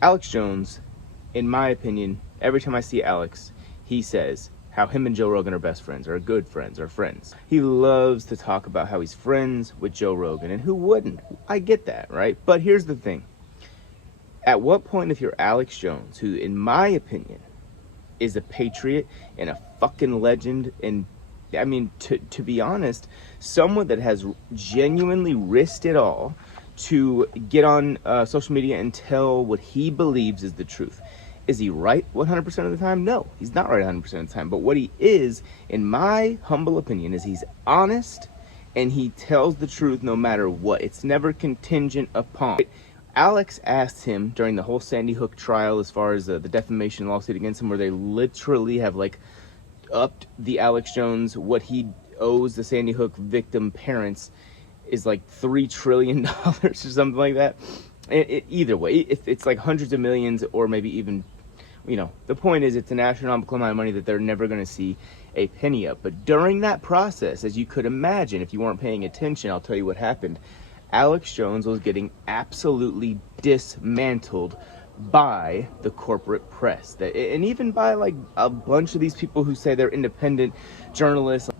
Alex Jones, in my opinion, every time I see Alex, he says how him and Joe Rogan are best friends, or good friends, or friends. He loves to talk about how he's friends with Joe Rogan, and who wouldn't? I get that, right? But here's the thing. At what point, if you're Alex Jones, who, in my opinion, is a patriot and a fucking legend, and I mean, to be honest, someone that has genuinely risked it all to get on social media and tell what he believes is the truth. Is he right 100% of the time? No, he's not right 100% of the time. But what he is, in my humble opinion, is he's honest and he tells the truth no matter what. It's never contingent upon. Alex asked him during the whole Sandy Hook trial, as far as the defamation lawsuit against him, where they literally have like upped the Alex Jones, what he owes the Sandy Hook victim parents is like $3 trillion or something like that. Either way, it's like hundreds of millions, or maybe even, you know, the point is it's an astronomical amount of money that they're never going to see a penny of. But during that process, as you could imagine, if you weren't paying attention, I'll tell you what happened. Alex Jones was getting absolutely dismantled by the corporate press, and even by like a bunch of these people who say they're independent journalists.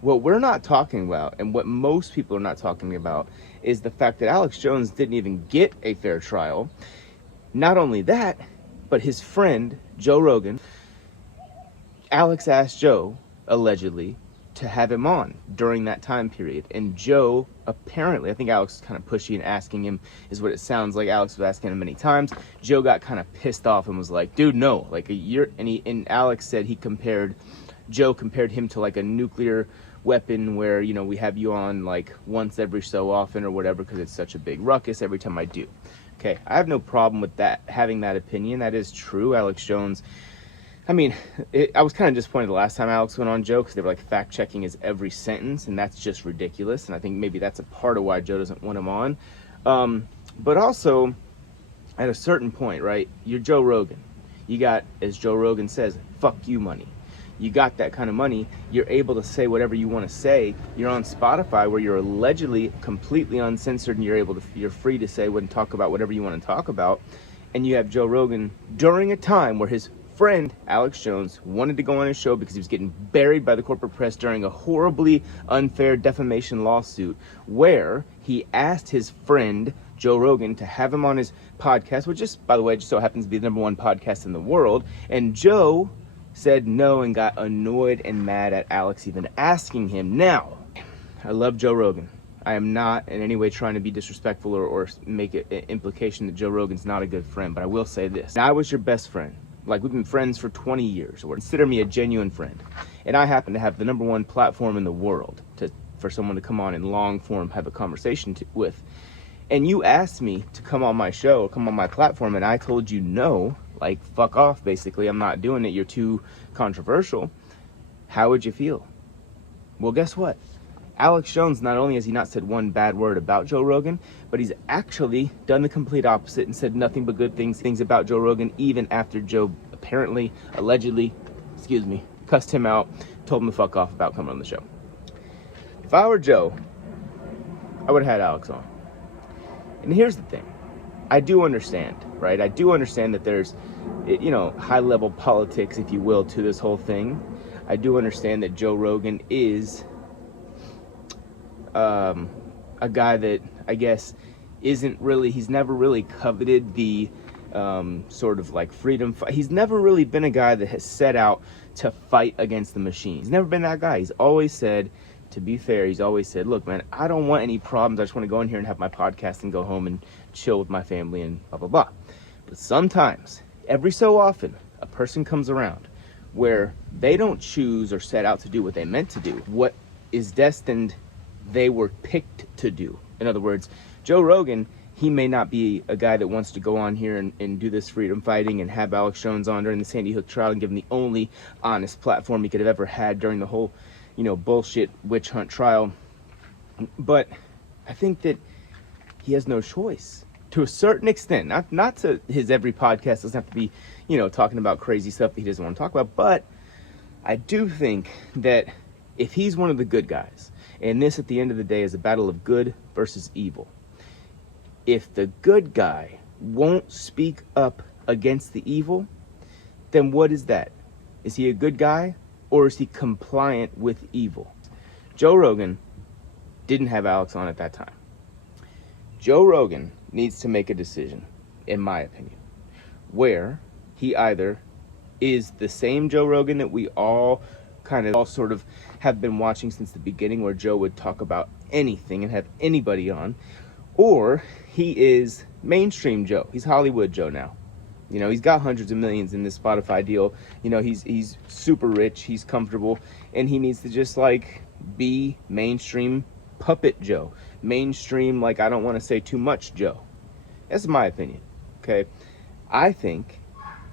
What we're not talking about, and what most people are not talking about, is the fact that Alex Jones didn't even get a fair trial. Not only that, but his friend Joe Rogan, Alex asked Joe, allegedly, to have him on during that time period. And Joe, apparently, I think Alex was kind of pushy and asking him, is what it sounds like. Alex was asking him many times. Joe got kind of pissed off and was like, dude, no, like a year. And Alex said Joe compared him to like a nuclear weapon where, you know, we have you on like once every so often or whatever, because it's such a big ruckus every time I do. Okay, I have no problem with that, having that opinion. That is true. Alex Jones, I mean, I was kind of disappointed the last time Alex went on Joe, because they were like fact-checking his every sentence, and that's just ridiculous. And I think maybe that's a part of why Joe doesn't want him on. But also, at a certain point, right, you're Joe Rogan. You got, as Joe Rogan says, fuck you money. You got that kind of money. You're able to say whatever you want to say. You're on Spotify, where you're allegedly completely uncensored, and you're free to say and talk about whatever you want to talk about. And you have Joe Rogan during a time where his friend Alex Jones wanted to go on his show because he was getting buried by the corporate press during a horribly unfair defamation lawsuit, where he asked his friend Joe Rogan to have him on his podcast, which just, by the way, just so happens to be the #1 podcast in the world. And Joe said no and got annoyed and mad at Alex even asking him. Now, I love Joe Rogan. I am not in any way trying to be disrespectful or make an implication that Joe Rogan's not a good friend, but I will say this. I was your best friend. Like, we've been friends for 20 years, or consider me a genuine friend. And I happen to have the #1 platform in the world for someone to come on in long form, have a conversation with. And you asked me to come on my show, or come on my platform, and I told you no, like, fuck off, basically. I'm not doing it. You're too controversial. How would you feel? Well, guess what? Alex Jones, not only has he not said one bad word about Joe Rogan, but he's actually done the complete opposite and said nothing but good things about Joe Rogan, even after Joe apparently, allegedly, cussed him out, told him to fuck off about coming on the show. If I were Joe, I would have had Alex on. And here's the thing. I do understand, right? I do understand that there's, you know, high-level politics, if you will, to this whole thing. I do understand that Joe Rogan is a guy that, I guess, he's never really coveted the sort of like freedom fight. He's never really been a guy that has set out to fight against the machine. He's never been that guy. He's always said, to be fair, he's always said, look, man, I don't want any problems. I just want to go in here and have my podcast and go home and chill with my family and blah, blah, blah. But sometimes, every so often, a person comes around where they don't choose or set out to do what they meant to do. What is destined, they were picked to do. In other words, Joe Rogan, he may not be a guy that wants to go on here and do this freedom fighting and have Alex Jones on during the Sandy Hook trial and give him the only honest platform he could have ever had during the whole, you know, bullshit witch hunt trial. But I think that he has no choice to a certain extent. Not to his every podcast doesn't have to be, you know, talking about crazy stuff that he doesn't want to talk about. But I do think that if he's one of the good guys, and this at the end of the day is a battle of good versus evil, if the good guy won't speak up against the evil, then what is that? Is he a good guy, or is he compliant with evil? Joe Rogan didn't have Alex on at that time. Joe Rogan needs to make a decision, in my opinion, where he either is the same Joe Rogan that we all sort of have been watching since the beginning, where Joe would talk about anything and have anybody on, or he is mainstream Joe. He's Hollywood Joe now. You know, he's got hundreds of millions in this Spotify deal. You know, he's super rich, he's comfortable, and he needs to just like be mainstream puppet Joe. Mainstream, like, I don't want to say too much Joe. That's my opinion, okay? I think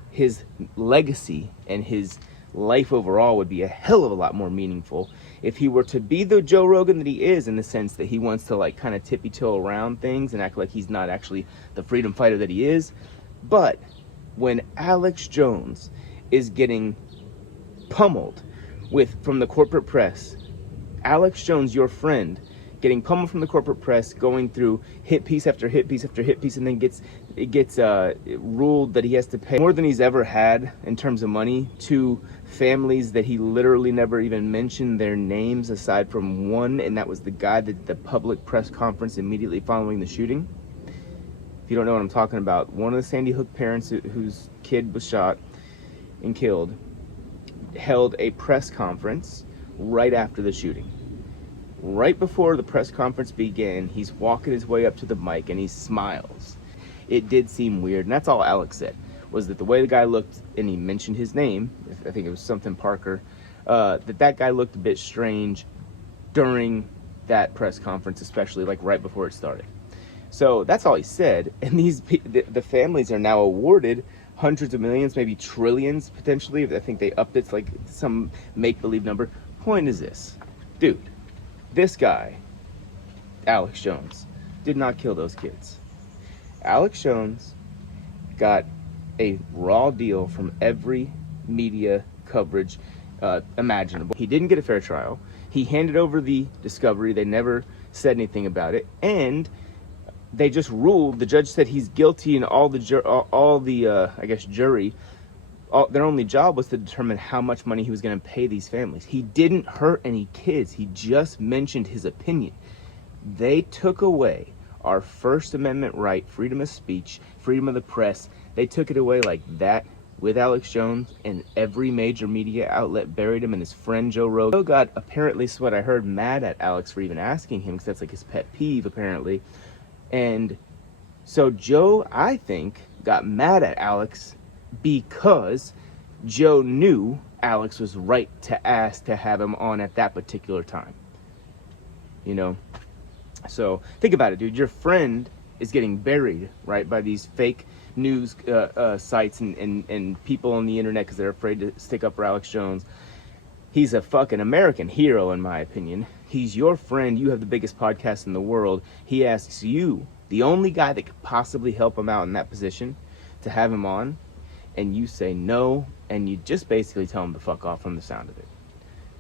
his legacy and his life overall would be a hell of a lot more meaningful if he were to be the Joe Rogan that he is, in the sense that he wants to like kind of tippy-toe around things and act like he's not actually the freedom fighter that he is. But when Alex Jones is getting pummeled from the corporate press, Alex Jones, your friend, getting pummeled from the corporate press, going through hit piece after hit piece after hit piece, and then gets ruled that he has to pay more than he's ever had in terms of money to families that he literally never even mentioned their names aside from one, and that was the guy that the public press conference immediately following the shooting. If you don't know what I'm talking about, one of the Sandy Hook parents whose kid was shot and killed held a press conference right after the shooting. Right before the press conference began, he's walking his way up to the mic and he smiles. It did seem weird, and that's all Alex said, was that the way the guy looked, and he mentioned his name, I think it was something Parker, that guy looked a bit strange during that press conference, especially like right before it started. So that's all he said, and the families are now awarded hundreds of millions, maybe trillions potentially. I think they upped it to like some make-believe number. Point is this, dude, this guy, Alex Jones, did not kill those kids. Alex Jones got a raw deal from every media coverage imaginable. He didn't get a fair trial. He handed over the discovery. They never said anything about it, and they just ruled. The judge said he's guilty, and all the jury, their only job was to determine how much money he was going to pay these families. He didn't hurt any kids. He just mentioned his opinion. They took away our First Amendment right, freedom of speech, freedom of the press. They took it away like that with Alex Jones, and every major media outlet buried him, and his friend Joe Rogan. Joe got, apparently, so what I heard, mad at Alex for even asking him, because that's like his pet peeve, apparently. And so Joe, I think, got mad at Alex because Joe knew Alex was right to ask to have him on at that particular time. You know? So think about it, dude. Your friend is getting buried, right, by these fake news sites and people on the internet because they're afraid to stick up for Alex Jones. He's a fucking American hero, in my opinion. He's your friend. You have the biggest podcast in the world. He asks you, the only guy that could possibly help him out in that position, to have him on, and you say no, and you just basically tell him to fuck off from the sound of it.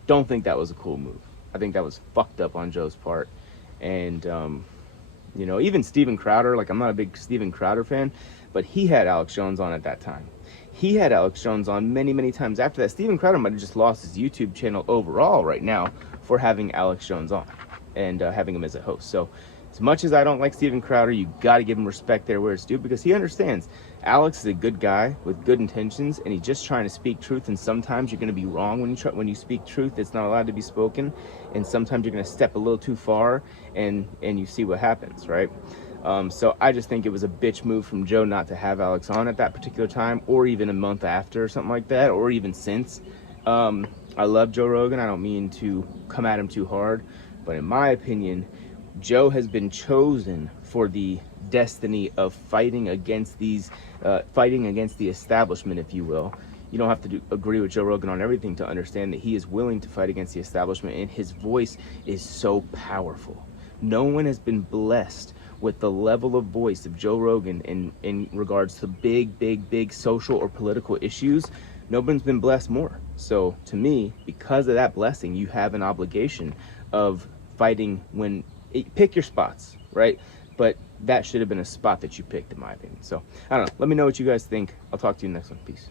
Don't think that was a cool move. I think that was fucked up on Joe's part. And, you know, even Steven Crowder, like, I'm not a big Steven Crowder fan, but he had Alex Jones on at that time. He had Alex Jones on many, many times after that. Steven Crowder might have just lost his YouTube channel overall right now for having Alex Jones on and having him as a host. So as much as I don't like Steven Crowder, you got to give him respect there where it's due, because he understands Alex is a good guy with good intentions, and he's just trying to speak truth. And sometimes you're going to be wrong when you speak truth. It's not allowed to be spoken, and sometimes you're going to step a little too far, and you see what happens, right? So I just think it was a bitch move from Joe not to have Alex on at that particular time, or even a month after or something like that, or even since. I love Joe Rogan. I don't mean to come at him too hard, but in my opinion, Joe has been chosen for the destiny of fighting against the establishment, if you will. You don't have to agree with Joe Rogan on everything to understand that he is willing to fight against the establishment, and his voice is so powerful. No one has been blessed with the level of voice of Joe Rogan in regards to big social or political issues. No one's been blessed more. So to me, because of that blessing, you have an obligation of fighting pick your spots, right? But that should have been a spot that you picked, in my opinion. So I don't know. Let me know what you guys think. I'll talk to you next one. Peace.